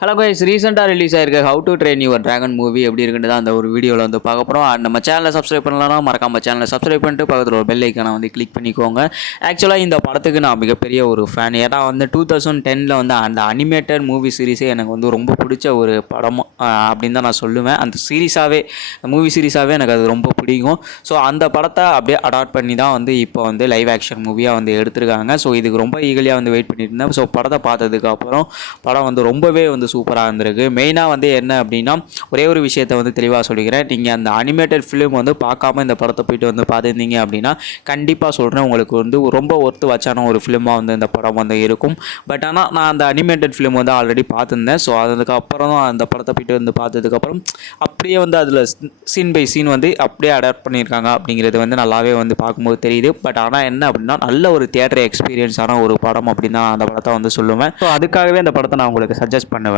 Hello guys, ரீசெண்டாக release ஆயிருக்க how to train your dragon movie எப்படி இருக்குன்னு தான் அந்த ஒரு வீடியோவில் வந்து பார்க்க போகிறோம். நம்ம சேனலை சப்ஸ்கிரைப் பண்ணலாம், மறக்காம சேனலை சப்ஸ்கிரைப் பண்ணிட்டு பக்கத்தில் ஒரு பெல் ஐக்கானை வந்து கிளிக் பண்ணிக்கோங்க. ஆக்சுவலாக இந்த படத்துக்கு நான் மிகப்பெரிய ஒரு ஃபேன். ஏன்னா வந்து 2010 வந்து அந்த அனிமேட்டட் மூவி சீரிஸே எனக்கு வந்து ரொம்ப பிடிச்ச ஒரு படம் அப்படின்னு தான் நான் சொல்லுவேன். அந்த சீரீஸாகவே மூவி சீரீஸாகவே எனக்கு அது ரொம்ப பிடிக்கும். ஸோ அந்த படத்தை அப்படியே அடாப்ட் பண்ணி தான் வந்து இப்போ வந்து லைவ் ஆக்ஷன் மூவியாக வந்து எடுத்திருக்காங்க. ஸோ இதுக்கு ரொம்ப ஈகலியாக வந்து வெயிட் பண்ணிட்டு இருந்தேன். ஸோ படத்தை பார்த்ததுக்கப்புறம் படம் வந்து ரொம்பவே வந்து சூப்பராக இருந்திருக்கு. மெயினாக வந்து என்ன அப்படின்னா, ஒரே ஒரு விஷயத்தை வந்து தெளிவாக சொல்லிக்கிறேன். நீங்கள் அந்த அனிமேட்டட் ஃபிலிம் வந்து பார்க்காம இந்த படத்தை போயிட்டு வந்து பார்த்துருந்தீங்க அப்படின்னா கண்டிப்பாக சொல்கிறேன், உங்களுக்கு வந்து ரொம்ப ஒர்த்து வச்சான ஒரு ஃபிலிமாக வந்து இந்த படம் வந்து இருக்கும். பட் ஆனால் நான் அந்த அனிமேட்டட் ஃபிலிம் வந்து ஆல்ரெடி பார்த்துருந்தேன். ஸோ அதுக்கப்புறம் அந்த படத்தை போயிட்டு வந்து பார்த்ததுக்கப்புறம் அப்படியே வந்து அதில் சீன் பை சீன் வந்து அப்படியே அடாப்ட் பண்ணியிருக்காங்க அப்படிங்கிறது வந்து நல்லாவே வந்து பார்க்கும்போது தெரியுது. பட் ஆனால் என்ன அப்படின்னா, நல்ல ஒரு தியேட்டர் எக்ஸ்பீரியன்ஸான ஒரு படம் அப்படின்னு தான் அந்த படத்தை வந்து சொல்லுவேன். ஸோ அதுக்காகவே அந்த படத்தை நான் உங்களுக்கு சஜஸ்ட் பண்ணுவேன்.